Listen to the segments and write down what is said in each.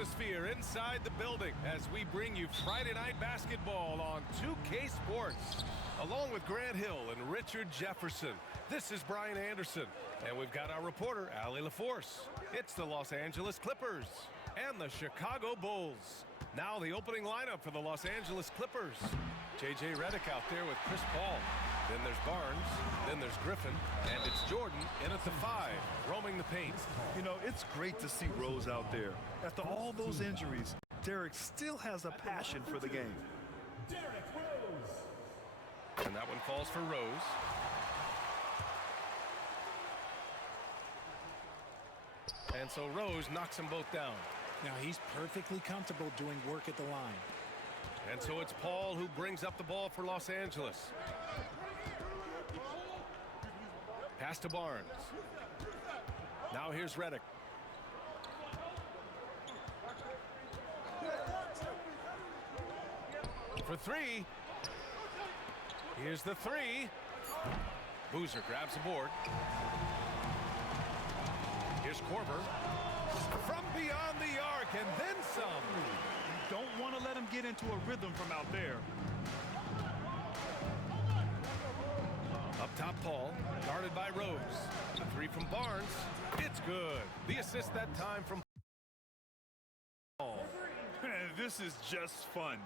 atmosphere inside the building as we bring you Friday Night Basketball on 2K Sports. Along with Grant Hill and Richard Jefferson, this is Brian Anderson. And we've got our reporter, Allie LaForce. It's the Los Angeles Clippers and the Chicago Bulls. Now the opening lineup for the Los Angeles Clippers. J.J. Redick out there with Chris Paul. Then there's Barnes, then there's Griffin, and it's Jordan in at the 5, roaming the paint. You know, it's great to see Rose out there. After all those injuries, Derek still has a passion for the game. Derek Rose. And that one falls for Rose. And so Rose knocks them both down. Now he's perfectly comfortable doing work at the line. And so it's Paul who brings up the ball for Los Angeles. Pass to Barnes. Now here's Redick. For 3. Here's the 3. Boozer grabs the board. Here's Korver. From beyond the arc and then some. You don't want to let him get into a rhythm from out there. Up top, Paul, guarded by Rose. The 3 from Barnes. It's good. The assist that time from Paul. This is just fun.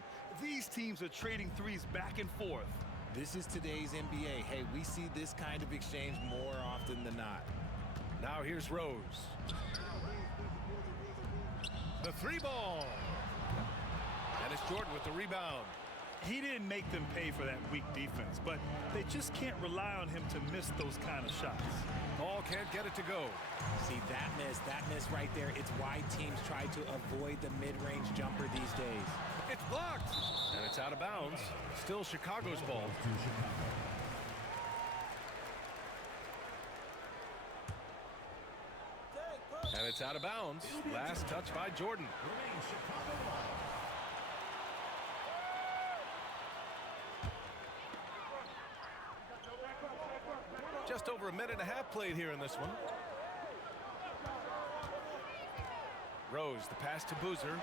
These teams are trading threes back and forth. This is today's NBA. Hey, we see this kind of exchange more often than not. Now here's Rose. The 3 ball. And it's Jordan with the rebound. He didn't make them pay for that weak defense, but they just can't rely on him to miss those kind of shots. Paul can't get it to go. See, that miss right there, it's why teams try to avoid the mid-range jumper these days. It's blocked, and it's out of bounds. Still Chicago's ball. And it's out of bounds. Last touch by Jordan. Just over a minute and a half played here in this one. Rose, the pass to Boozer.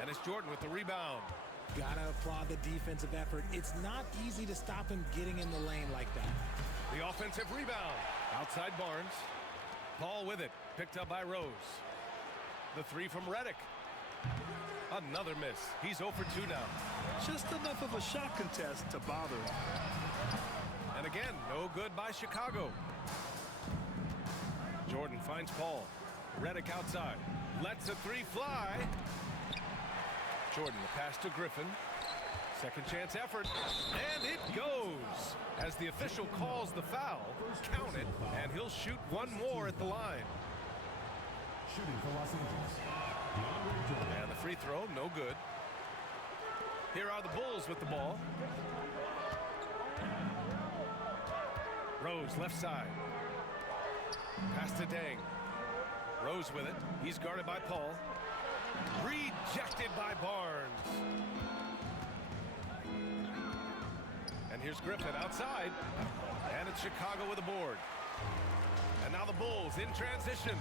And it's Jordan with the rebound. Gotta applaud the defensive effort. It's not easy to stop him getting in the lane like that. The offensive rebound. Outside Barnes. Paul with it. Picked up by Rose. The 3 from Redick. Another miss. He's 0 for 2 now. Just enough of a shot contest to bother him. And again, no good by Chicago. Jordan finds Paul. Redick outside. Lets the 3 fly. Jordan, the pass to Griffin. Second chance effort. And it goes. As the official calls the foul, count it, and he'll shoot one more at the line. Shooting for Los Angeles. And the free throw, no good. Here are the Bulls with the ball. Rose, left side. Pass to Deng. Rose with it. He's guarded by Paul. Rejected by Barnes. And here's Griffin outside. And it's Chicago with a board. And now the Bulls in transition.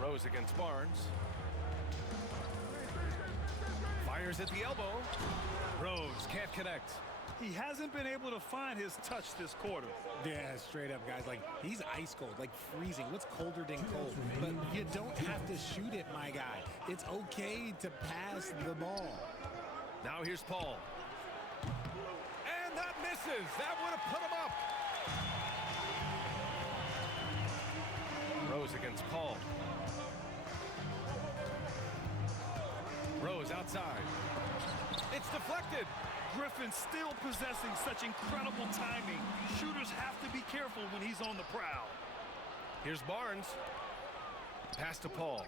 Rose against Barnes. Fires at the elbow. Rose can't connect. He hasn't been able to find his touch this quarter. Yeah, straight up, guys. Like, he's ice cold, like freezing. What's colder than cold? But you don't have to shoot it, my guy. It's okay to pass the ball. Now here's Paul. And that misses. That would have put him up. Rose against Paul. Rose outside. It's deflected. Griffin still possessing such incredible timing. Shooters have to be careful when he's on the prowl. Here's Barnes. Pass to Paul.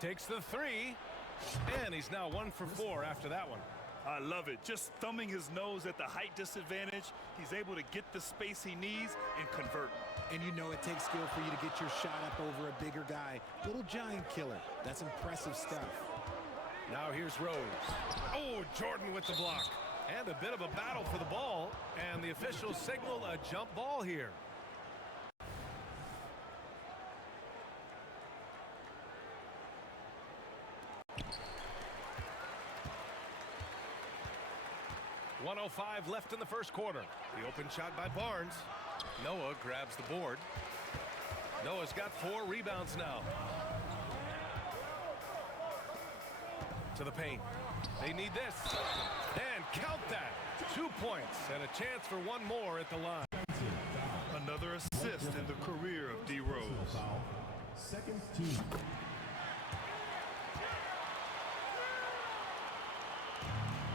Takes the 3. And he's now 1 for 4 after that one. I love it. Just thumbing his nose at the height disadvantage. He's able to get the space he needs and convert. And you know it takes skill for you to get your shot up over a bigger guy. Little giant killer. That's impressive stuff. Now here's Rose. Oh, Jordan with the block. And a bit of a battle for the ball. And the officials signal a jump ball here. 1:05 left in the first quarter. The open shot by Barnes. Noah grabs the board. Noah's got 4 rebounds now. To the paint. They need this. And count that. 2 points and a chance for one more at the line. Another assist in the career of D. Rose. Foul. Second team.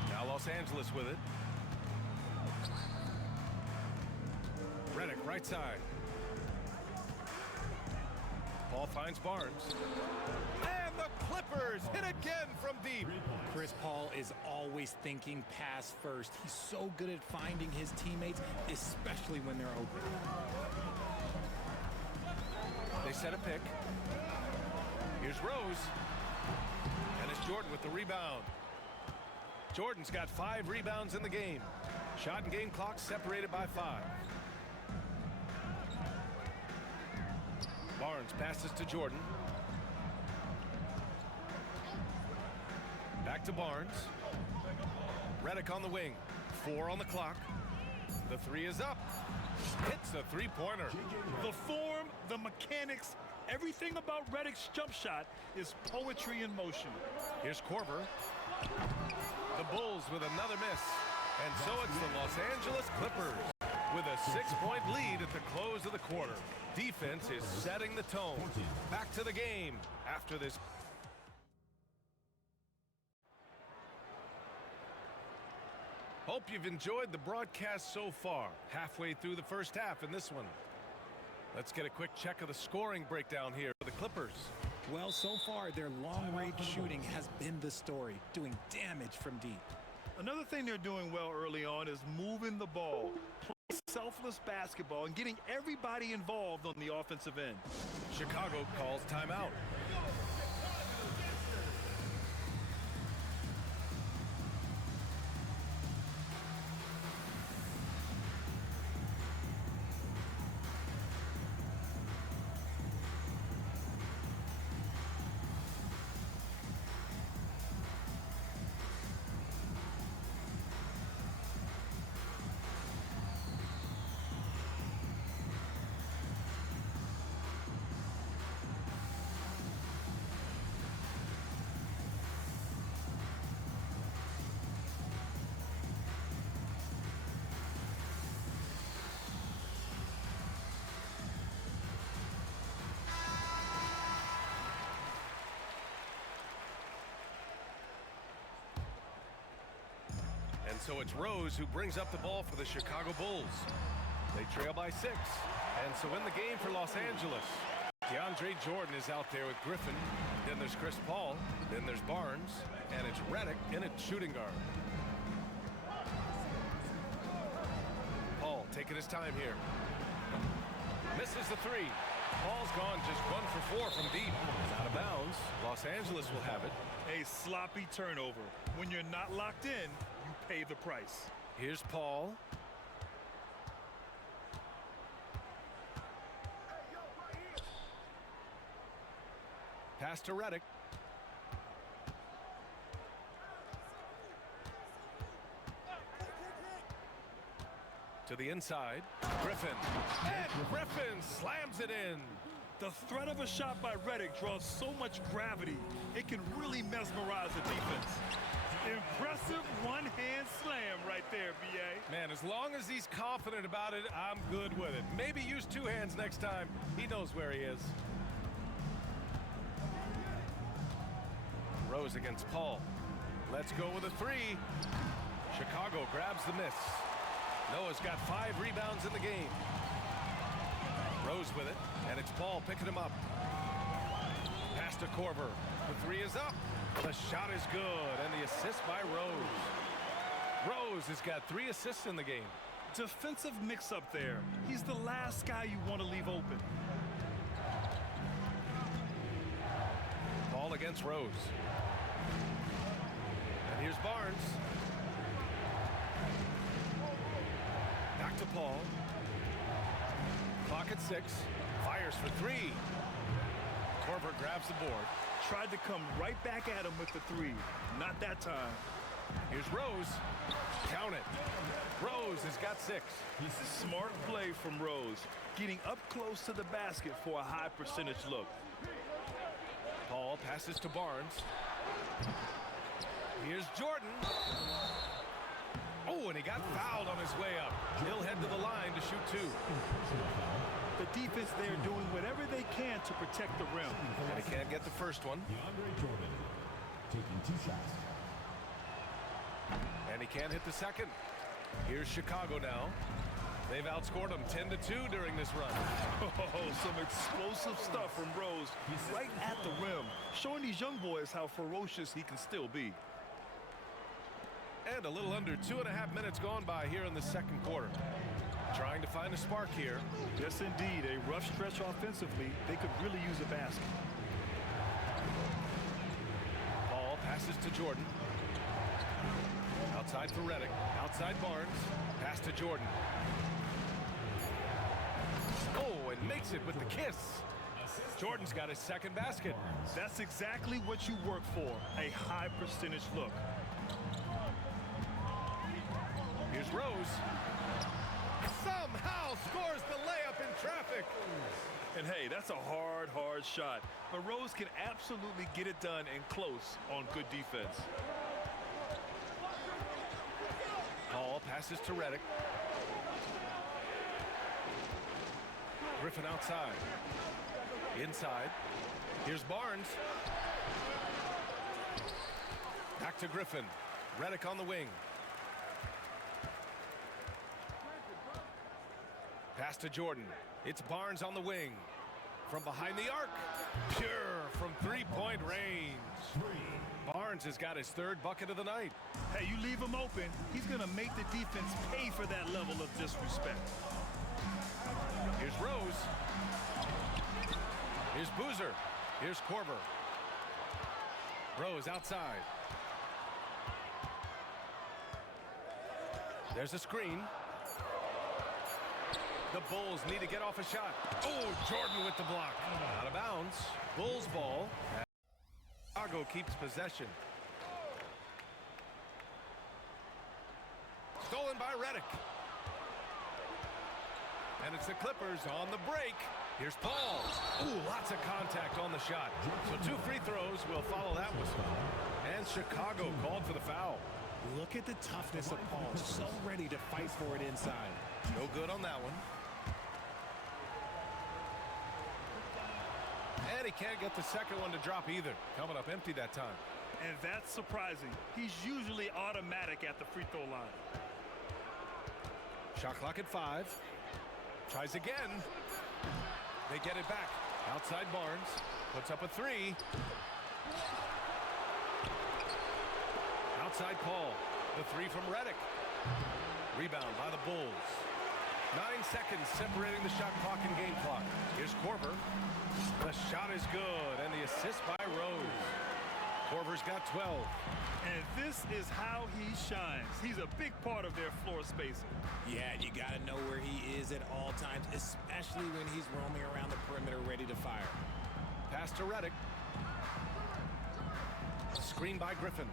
Now Los Angeles with it. Redick right side. Ball finds Barnes. And the Clippers hit again from deep. Chris Paul is always thinking pass first. He's so good at finding his teammates, especially when they're open. They set a pick. Here's Rose. And it's Jordan with the rebound. Jordan's got 5 rebounds in the game. Shot and game clock separated by 5. Barnes passes to Jordan. Back to Barnes. Redick on the wing. 4 on the clock. The 3 is up. Hits a 3-pointer. The form, the mechanics, everything about Redick's jump shot is poetry in motion. Here's Korver. The Bulls with another miss. And so it's the Los Angeles Clippers with a 6-point lead at the close of the quarter. Defense is setting the tone. Back to the game after this. Hope you've enjoyed the broadcast so far. Halfway through the first half in this one. Let's get a quick check of the scoring breakdown here for the Clippers. Well, so far, their long-range shooting has been the story, doing damage from deep. Another thing they're doing well early on is moving the ball. Play selfless basketball and getting everybody involved on the offensive end. Chicago calls timeout. And so it's Rose who brings up the ball for the Chicago Bulls. They trail by 6. And so in the game for Los Angeles, DeAndre Jordan is out there with Griffin. Then there's Chris Paul. Then there's Barnes. And it's Redick in at shooting guard. Paul taking his time here. Misses the 3. Paul's gone just 1 for 4 from deep. Out of bounds. Los Angeles will have it. A sloppy turnover. When you're not locked in, you pay the price. Here's Paul. Pass to Redick. To the inside. Griffin. And Griffin slams it in. The threat of a shot by Redick draws so much gravity, it can really mesmerize the defense. Impressive one-hand slam right there, B.A. Man, as long as he's confident about it, I'm good with it. Maybe use 2 hands next time. He knows where he is. Rose against Paul. Let's go with a 3. Chicago grabs the miss. Noah's got 5 rebounds in the game. Rose with it, and it's Paul picking him up. Pass to Korver. The 3 is up. The shot is good, and the assist by Rose. Rose has got 3 assists in the game. Defensive mix-up there. He's the last guy you want to leave open. Paul against Rose. And here's Barnes. Back to Paul. Clock at 6. Fires for 3. Korver grabs the board. Tried to come right back at him with the 3. Not that time. Here's Rose. Count it. got 6. Smart play from Rose, getting up close to the basket for a high percentage look. Paul passes to Barnes. Here's Jordan. Oh, and he got fouled on his way up. He'll head to the line to shoot 2. The defense there doing whatever they can to protect the rim. And he can't get the first one. DeAndre Jordan taking 2 shots. And he can't hit the second. Here's Chicago now. They've outscored them 10-2 during this run. Oh, some explosive stuff from Rose right at the rim, showing these young boys how ferocious he can still be. And a little under 2.5 minutes gone by here in the second quarter. Trying to find a spark here. Yes, indeed. A rough stretch offensively. They could really use a basket. Paul passes to Jordan. Outside for Redick. Outside Barnes. Pass to Jordan. Oh, and makes it with the kiss. Jordan's got his second basket. That's exactly what you work for. A high percentage look. Here's Rose. Somehow scores the layup in traffic. And hey, that's a hard shot. But Rose can absolutely get it done and close on good defense. Paul passes to Redick. Griffin outside. Inside. Here's Barnes. Back to Griffin. Redick on the wing. Pass to Jordan. It's Barnes on the wing. From behind the arc. Pure from three-point range. Barnes has got his third bucket of the night. Hey, you leave him open, he's going to make the defense pay for that level of disrespect. Here's Rose. Here's Boozer. Here's Korver. Rose outside. There's a screen. The Bulls need to get off a shot. Oh, Jordan with the block. Out of bounds. Bulls ball. Chicago keeps possession. Stolen by Redick. And it's the Clippers on the break. Here's Paul. Ooh, lots of contact on the shot. So 2 free throws will follow that whistle. And Chicago called for the foul. Look at the toughness of Paul. So ready to fight for it inside. No good on that one. And he can't get the second one to drop either. Coming up empty that time. And that's surprising. He's usually automatic at the free throw line. Shot clock at 5. Tries again. They get it back. Outside Barnes. Puts up a 3. Outside Paul. The 3 from Redick. Rebound by the Bulls. 9 seconds separating the shot clock and game clock. Here's Korver. The shot is good, and the assist by Rose. Korver's got 12. And this is how he shines. He's a big part of their floor spacing. Yeah, you got to know where he is at all times, especially when he's roaming around the perimeter ready to fire. Pass to Redick. Screen by Griffin.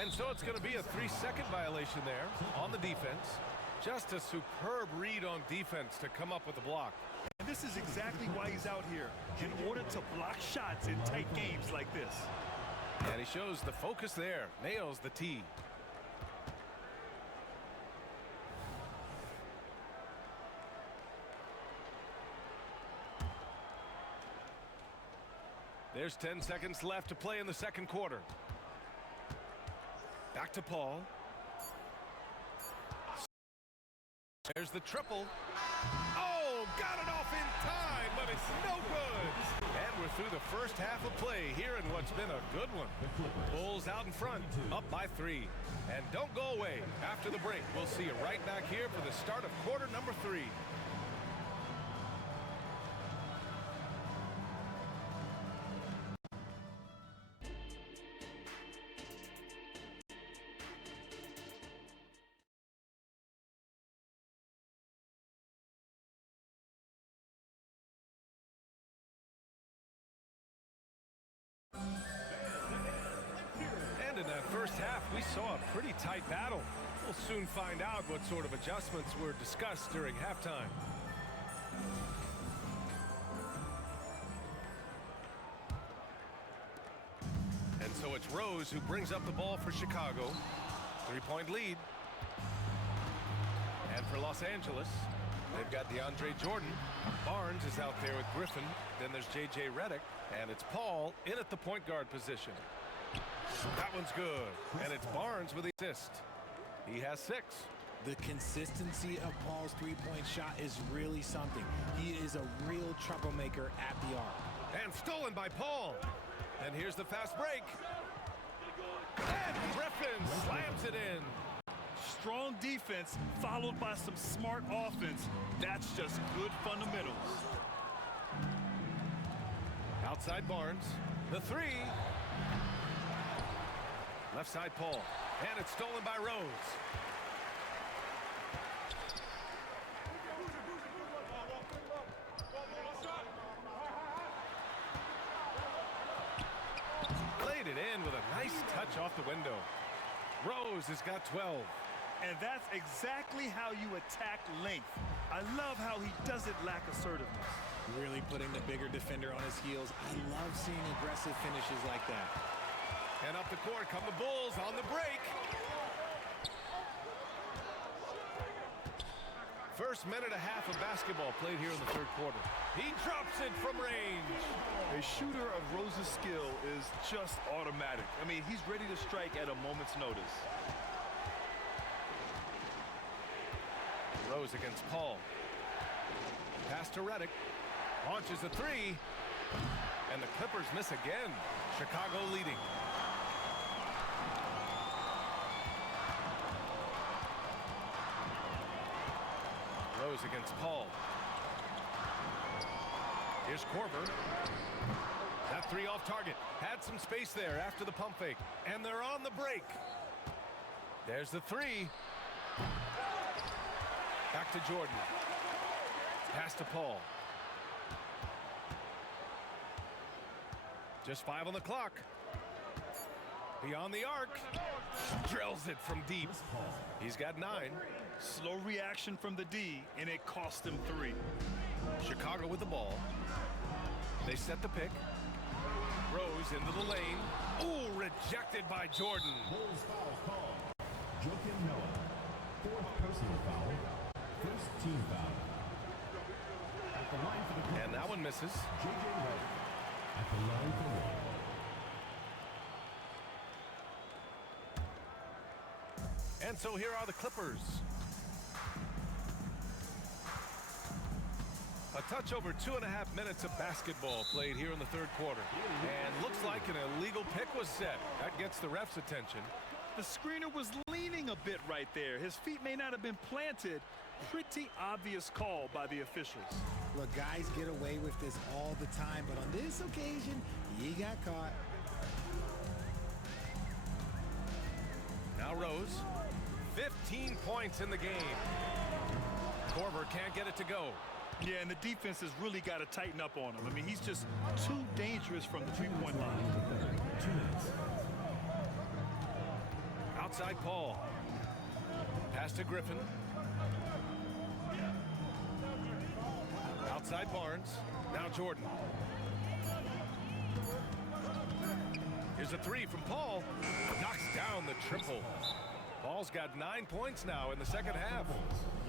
And so it's going to be a 3-second violation there on the defense. Just a superb read on defense to come up with the block. And this is exactly why he's out here, in order to block shots in tight games like this. And he shows the focus there. Nails the tee. There's 10 seconds left to play in the second quarter. Back to Paul. There's the triple. Oh, got it off in time, but it's no good. And we're through the first half of play here in what's been a good one. Bulls out in front, up by 3. And don't go away. After the break, we'll see you right back here for the start of quarter number 3. And in that first half, we saw a pretty tight battle. We'll soon find out what sort of adjustments were discussed during halftime. And so it's Rose who brings up the ball for Chicago. 3-point lead. And for Los Angeles, they've got DeAndre Jordan. Barnes is out there with Griffin. Then there's J.J. Redick. And it's Paul in at the point guard position. That one's good. And it's Barnes with the assist. He has 6. The consistency of Paul's three-point shot is really something. He is a real troublemaker at the arc. And stolen by Paul. And here's the fast break. And Griffin slams it in. Strong defense followed by some smart offense. That's just good fundamentals. Outside Barnes. The 3. Left side Paul. And it's stolen by Rose. Laid it in with a nice touch off the window. Rose has got 12. And that's exactly how you attack length. I love how he doesn't lack assertiveness. Really putting the bigger defender on his heels. I love seeing aggressive finishes like that. And up the court come the Bulls on the break. First minute and a half of basketball played here in the third quarter. He drops it from range. A shooter of Rose's skill is just automatic. I mean, he's ready to strike at a moment's notice. Rose against Paul. Pass to Redick. Launches a 3. And the Clippers miss again. Chicago leading. Rose against Paul. Here's Korver. That 3 off target. Had some space there after the pump fake. And they're on the break. There's the 3. Back to Jordan. Pass to Paul. Just 5 on the clock. Beyond the arc. Drills it from deep. He's got 9. Slow reaction from the D, and it cost him 3. Chicago with the ball. They set the pick. Rose into the lane. Ooh, rejected by Jordan. Bulls foul call. Joakim Noah. 4th personal foul. 1st team foul. At the line for the Clippers, And that one misses. J.J. Redick. At the line for 1. And so here are the Clippers. A touch over 2.5 minutes of basketball played here in the third quarter. And looks like an illegal pick was set. That gets the ref's attention. The screener was leaning a bit right there. His feet may not have been planted. Pretty obvious call by the officials. Look, guys get away with this all the time, but on this occasion, he got caught. Now Rose. 15 points in the game. Korver can't get it to go. Yeah, and the defense has really got to tighten up on him. I mean, he's just too dangerous from the three-point line. 2 minutes. Outside Paul. Pass to Griffin. Outside Barnes. Now Jordan. Here's a 3 from Paul. Knocks down the triple. Paul's got 9 points now in the second half.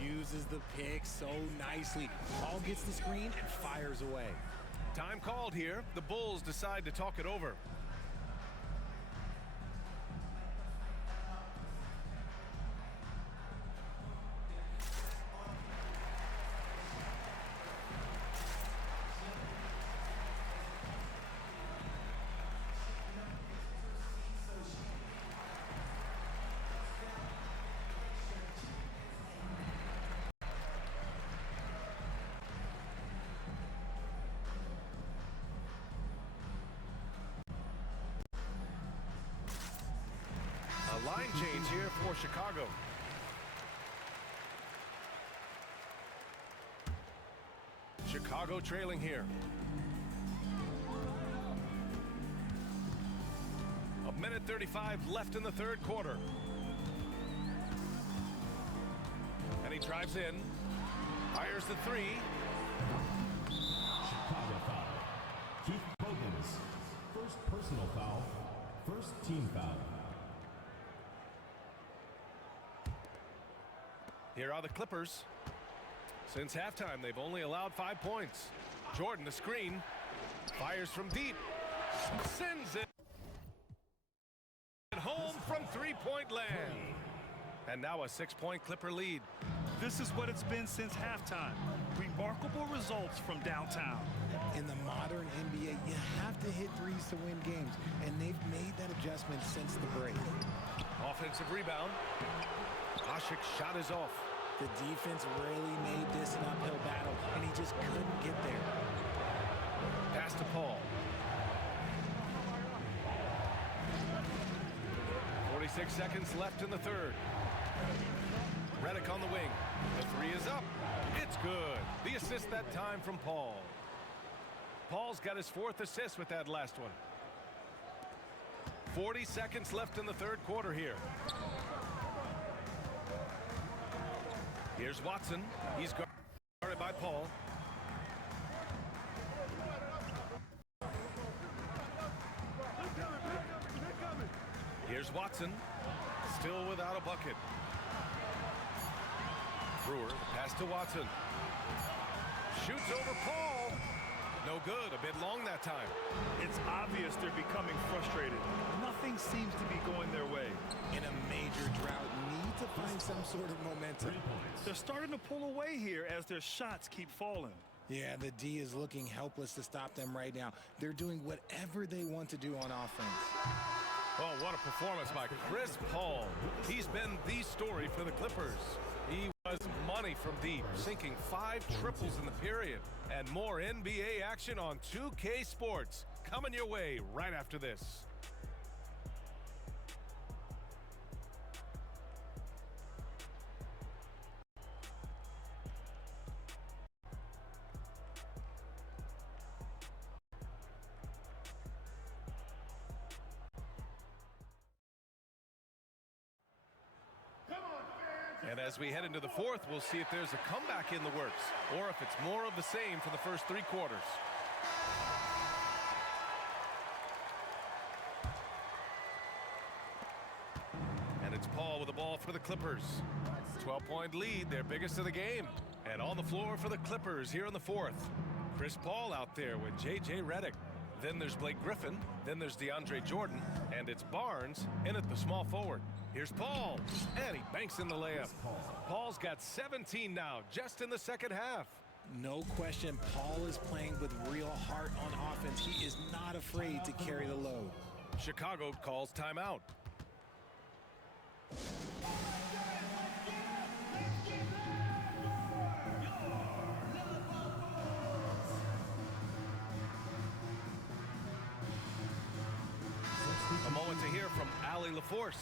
Uses the pick so nicely. Paul gets the screen and fires away. Time called here. The Bulls decide to talk it over. A line change here for Chicago. Chicago trailing here. A minute 35 left in the third quarter. drives in, fires the three. Chicago foul. Keith Bogans. First personal foul. First team foul. Here are the Clippers. Since halftime, they've only allowed 5 points. Jordan, the screen, fires from deep, sends it home from three-point land. And now a 6-point Clipper lead. This is what it's been since halftime. Remarkable results from downtown. In the modern NBA, you have to hit threes to win games, and they've made that adjustment since the break. Offensive rebound. Asik's shot is off. The defense really made this an uphill battle, and he just couldn't get there. Pass to Paul. 46 seconds left in the third. Redick on the wing. The three is up. It's good. The assist that time from Paul. Paul's got his 4th assist with that last one. 40 seconds left in the third quarter here. Here's Watson. He's guarded by Paul. Here's Watson. Still without a bucket. Brewer, the pass to Watson. Shoots over Paul. No good. A bit long that time. It's obvious they're becoming frustrated. Nothing seems to be going their way. In a major drought, need to find some sort of momentum. They're starting to pull away here as their shots keep falling. Yeah, the D is looking helpless to stop them right now. They're doing whatever they want to do on offense. Oh, what a performance by Chris Paul. He's been the story for the Clippers. He was money from deep, sinking 5 triples in the period. And more NBA action on 2K Sports coming your way right after this. And as we head into the fourth, we'll see if there's a comeback in the works or if it's more of the same for the first 3 quarters. And it's Paul with the ball for the Clippers. 12-point lead, their biggest of the game. And on the floor for the Clippers here in the fourth. Chris Paul out there with J.J. Redick. Then there's Blake Griffin. Then there's DeAndre Jordan. And it's Barnes in at the small forward. Here's Paul, and he banks in the layup. Paul's got 17 now, just in the second half. No question, Paul is playing with real heart on offense. He is not afraid to carry the load. Chicago calls timeout. A moment to hear from Allie LaForce.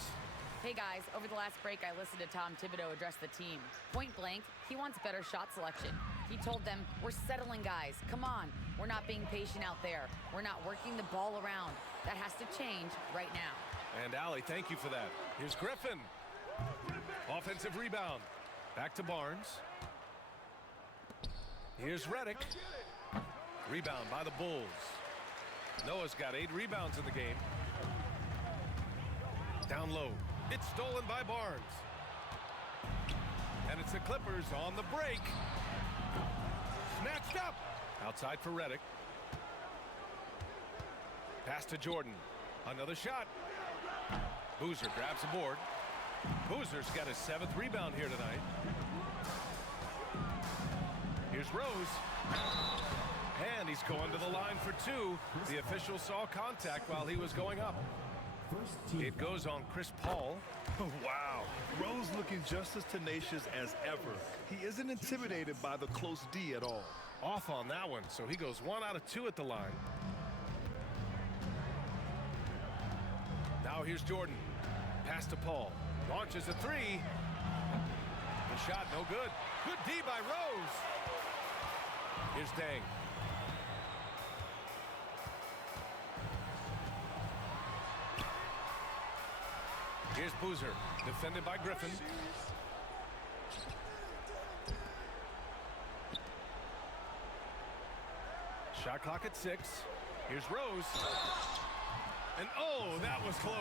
Hey guys, over the last break I listened to Tom Thibodeau address the team. Point blank, he wants better shot selection. He told them, we're settling guys, come on. We're not being patient out there. We're not working the ball around. That has to change right now. And Allie, thank you for that. Here's Griffin. Offensive rebound. Back to Barnes. Here's Redick. Rebound by the Bulls. Noah's got 8 rebounds in the game. Down low. It's stolen by Barnes. And it's the Clippers on the break. Snatched up. Outside for Redick. Pass to Jordan. Another shot. Boozer grabs the board. Boozer's got his 7th rebound here tonight. Here's Rose. And he's going to the line for 2. The official saw contact while he was going up. It goes on Chris Paul. Wow. Rose looking just as tenacious as ever. He isn't intimidated by the close D at all. Off on that one, so he goes 1 out of 2 at the line. Now here's Jordan. Pass to Paul. Launches a 3. The shot no good. Good D by Rose. Here's Dang. Here's Boozer, defended by Griffin. Shot clock at 6. Here's Rose. And oh, that was close.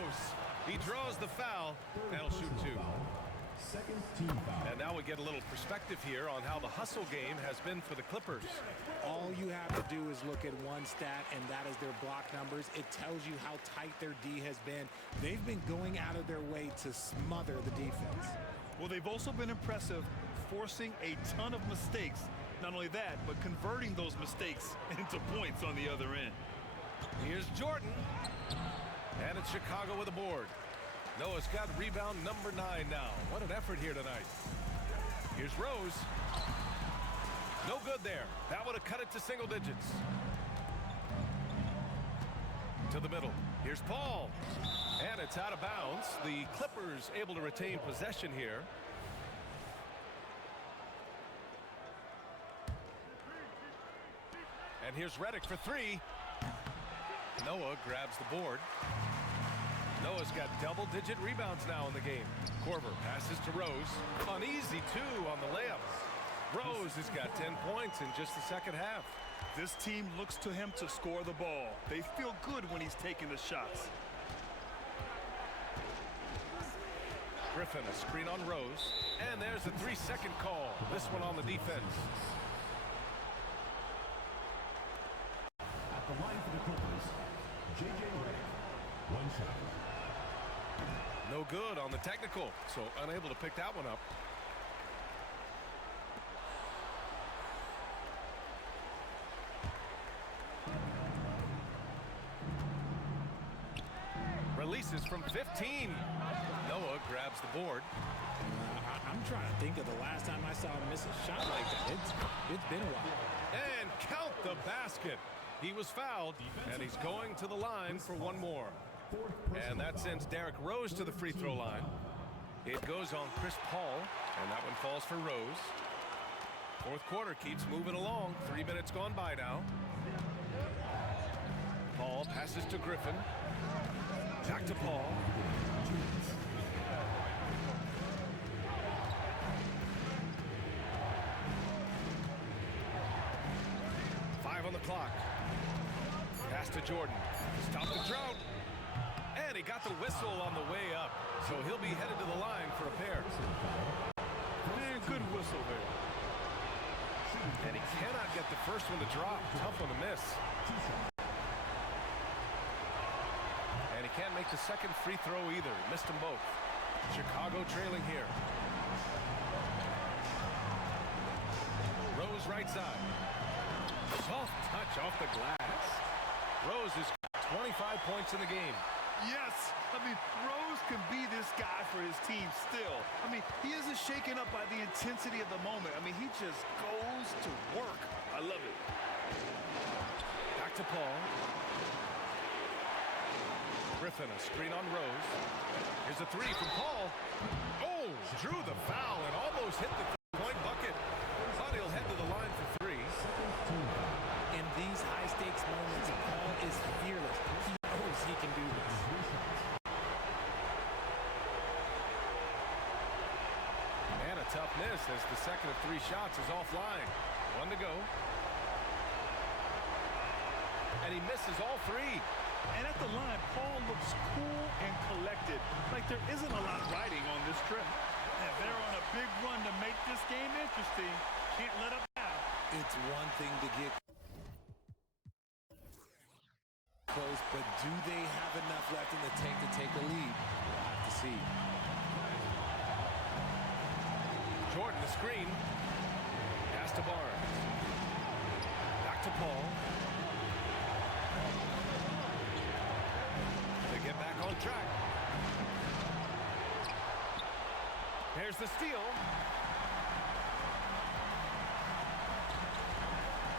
He draws the foul. That'll shoot 2. Second team foul. And now we get a little perspective here on how the hustle game has been for the Clippers. All you have to do is look at one stat, and that is their block numbers. It tells you how tight their D has been. They've been going out of their way to smother the defense. Well, they've also been impressive, forcing a ton of mistakes. Not only that, but converting those mistakes into points on the other end. Here's Jordan. And it's Chicago with a board. Noah's got rebound number 9 now. What an effort here tonight. Here's Rose. No good there. That would have cut it to single digits. To the middle. Here's Paul. And it's out of bounds. The Clippers able to retain possession here. And here's Redick for 3. Noah grabs the board. Noah's got double-digit rebounds now in the game. Korver passes to Rose. Uneasy, 2 on the layup. Rose has got 10 points in just the second half. This team looks to him to score the ball. They feel good when he's taking the shots. Griffin, a screen on Rose. And there's a 3-second call. This one on the defense. At the line for the Clippers, J.J. Redick. One shot. No good on the technical, so unable to pick that one up. Releases from 15. Noah grabs the board. I'm trying to think of the last time I saw him miss a shot like that. It's been a while. And count the basket. He was fouled, and he's going to the line for one more. And that sends Derrick Rose to the free throw line. It goes on Chris Paul, and that one falls for Rose. Fourth quarter keeps moving along. 3 minutes gone by now. Paul passes to Griffin. Back to Paul. Five on the clock. Pass to Jordan. Stop the drought. And he got the whistle on the way up. So he'll be headed to the line for a pair. Man, good whistle there. And he cannot get the first one to drop. Tough one to miss. And he can't make the second free throw either. Missed them both. Chicago trailing here. Rose right side. Soft touch off the glass. Rose has got 25 points in the game. Yes, I mean, Rose can be this guy for his team still. I mean, he isn't shaken up by the intensity of the moment. I mean, he just goes to work. I love it. Back to Paul. Griffin, a screen on Rose. Here's a 3 from Paul. Oh, drew the foul and almost hit the three-point bucket. Thought he'll head to the line for 3. In these high-stakes moments, Paul is fearless. He knows he can do this. And a tough miss as the second of 3 shots is offline. 1 to go. And he misses all 3. And at the line, Paul looks cool and collected, like there isn't a lot riding on this trip. And they're on a big run to make this game interesting. Can't let up now. It's one thing to get close, but do they have enough left in the tank to take a lead? We'll have to see. Jordan, the screen. Pass to Barnes. Back to Paul. They get back on track. There's the steal.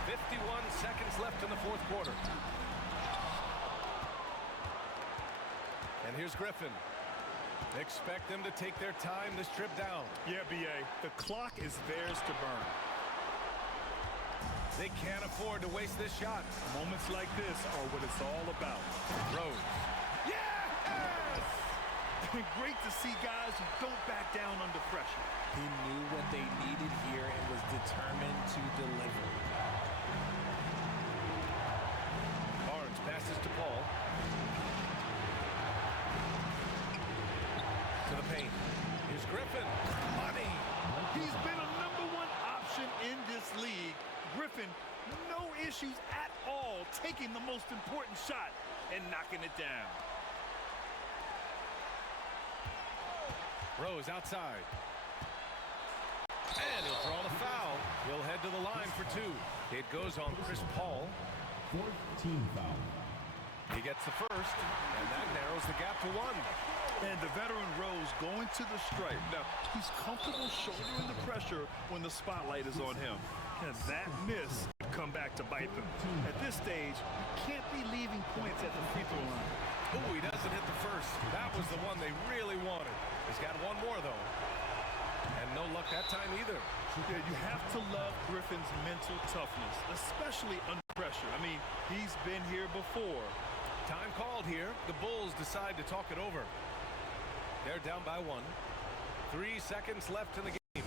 51 seconds left in the fourth quarter. And here's Griffin. Expect them to take their time this trip down. Yeah, B.A., the clock is theirs to burn. They can't afford to waste this shot. Moments like this are what it's all about. Rose. Yes! Great to see guys who don't back down under pressure. He knew what they needed here and was determined to deliver. to Paul. To the paint. Here's Griffin. Money. He's been a #1 option in this league. Griffin, no issues at all taking the most important shot and knocking it down. Rose outside. And he'll draw the foul. He'll head to the line for 2. It goes on Chris Paul. 4th team foul. He gets the first, and that narrows the gap to 1. And the veteran Rose going to the stripe. Now, he's comfortable shouldering the pressure when the spotlight is on him. And that miss could come back to bite them. At this stage, you can't be leaving points at the free throw line. Oh, he doesn't hit the first. That was the one they really wanted. He's got one more, though. And no luck that time either. Yeah, you have to love Griffin's mental toughness, especially under pressure. I mean, he's been here before. Time called here. The Bulls decide to talk it over. They're down by 1. 3 seconds left in the game.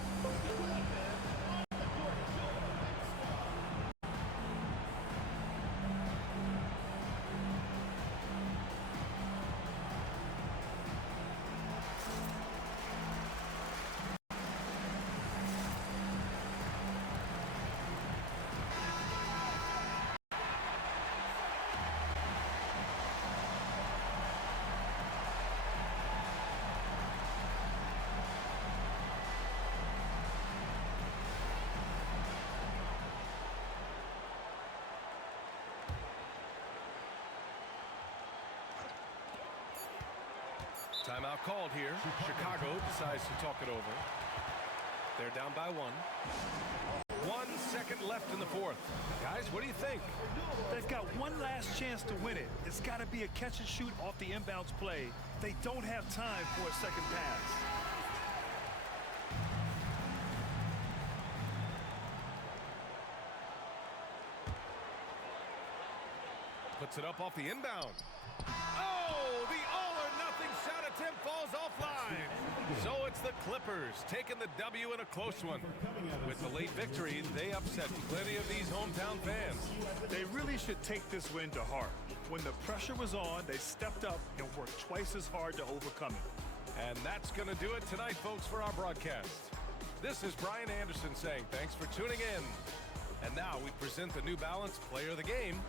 Timeout called here. Chicago decides to talk it over. They're down by 1. 1 second left in the 4th. Guys, what do you think? They've got one last chance to win it. It's got to be a catch and shoot off the inbounds play. They don't have time for a second pass. Puts it up off the inbound. Oh, the all-or-nothing shot attempt falls offline. So it's the Clippers taking the W in a close one. With the late victory, they upset plenty of these hometown fans. They really should take this win to heart. When the pressure was on, they stepped up and worked twice as hard to overcome it. And that's going to do it tonight, folks, for our broadcast. This is Brian Anderson saying thanks for tuning in. And now we present the New Balance Player of the Game,